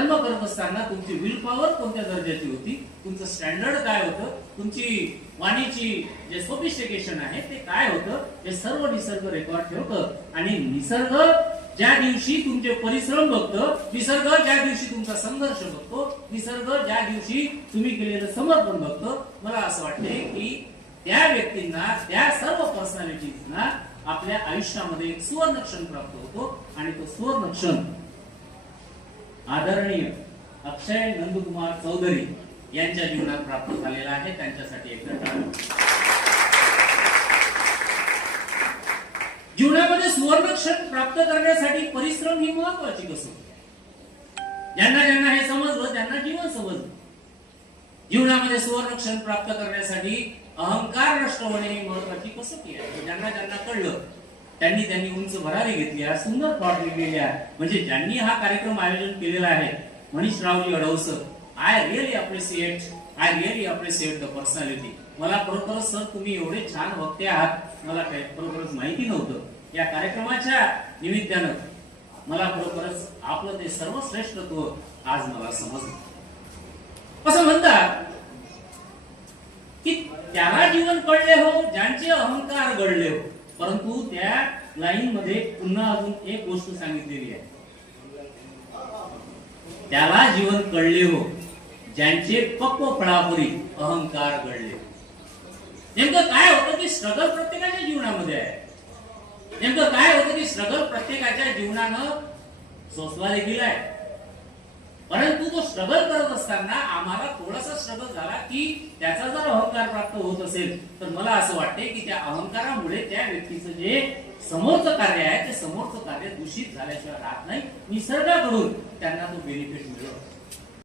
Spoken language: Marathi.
कर्म करत असताना तुमची विल पॉवर कोणत्या दर्जाची होती, तुमचं स्टँडर्ड काय होतं, तुमची वाणीची जे सोफिस्टिकेशन आहे ते काय होतं, हे सर्व निसर्ग रेकॉर्ड ठेवतं. आणि निसर्ग ज्या दिवशी तुमचे परिश्रम बघतो, निसर्ग ज्या दिवशी तुमचा संघर्ष बघतो, निसर्ग ज्या दिवशी तुम्ही केलेलं समर्पण बघतो, मला असं वाटते की त्या व्यक्तींना, त्या सर्व पर्सनॅलिटीजना आपल्या आयुष्यामध्ये एक सुवर्ण क्षण प्राप्त होतो. आणि तो सुवर्ण क्षण आदरणीय अक्षय नंदकुमार चौधरी यांच्या जीवनात प्राप्त झालेला आहे. त्यांच्यासाठी एकदा टाळ्या. जीवनामध्ये सुवर्ण क्षण प्राप्त करण्यासाठी परिश्रम ही महत्वाची कसोटी. ज्यांना ज्यांना हे समजलं त्यांना जीवन समजलं. जीवनामध्ये सुवर्ण क्षण प्राप्त करण्यासाठी अहंकार नष्ट होणे ही महत्वाची कसोटी आहे. ज्यांना ज्यांना कळलं त्यांनी उंच भरारी घेतली आहे, सुंदर थॉट लिहिलेले आहे. म्हणजे ज्यांनी हा कार्यक्रम आयोजन केलेला आहे, Manish Raoji Adavsar, I really appreciate the personality. मला खरोखरच सर तुम्ही एवढे छान वक्ते आहात, मला खरोखरच माहिती नव्हतं. या कार्यक्रमाच्या निमित्तानं मला खरोखरच आपलं ते सर्वश्रेष्ठत्व आज मला समजलं. असं म्हणतात की त्याला जीवन कळले हो ज्यांचे अहंकार घडले हो. परंतु त्या लाईन मध्ये पुन्हा अजून एक गोष्ट सांगितलेली आहे, त्याला जीवन कळले हो ज्यांचे पक्व फळापुरी अहंकार घडले. नेमकं काय होतं की स्ट्रगल प्रत्येकाच्या जीवनामध्ये आहे. नेमकं काय होतं की स्ट्रगल प्रत्येकाच्या जीवनानं सोसवा देखील आहे. परंतु तो स्ट्रगल करत असताना आम्हाला थोडासा स्ट्रगल झाला की त्याचा जर अहंकार प्राप्त होत असेल तर मला असं वाटते की त्या अहंकारामुळे त्या व्यक्तीचं जे समोरचं कार्य आहे ते समोरचं कार्य दूषित झाल्याशिवाय राहत नाही. निसर्गाकडून त्यांना तो बेनिफिट मिळतो.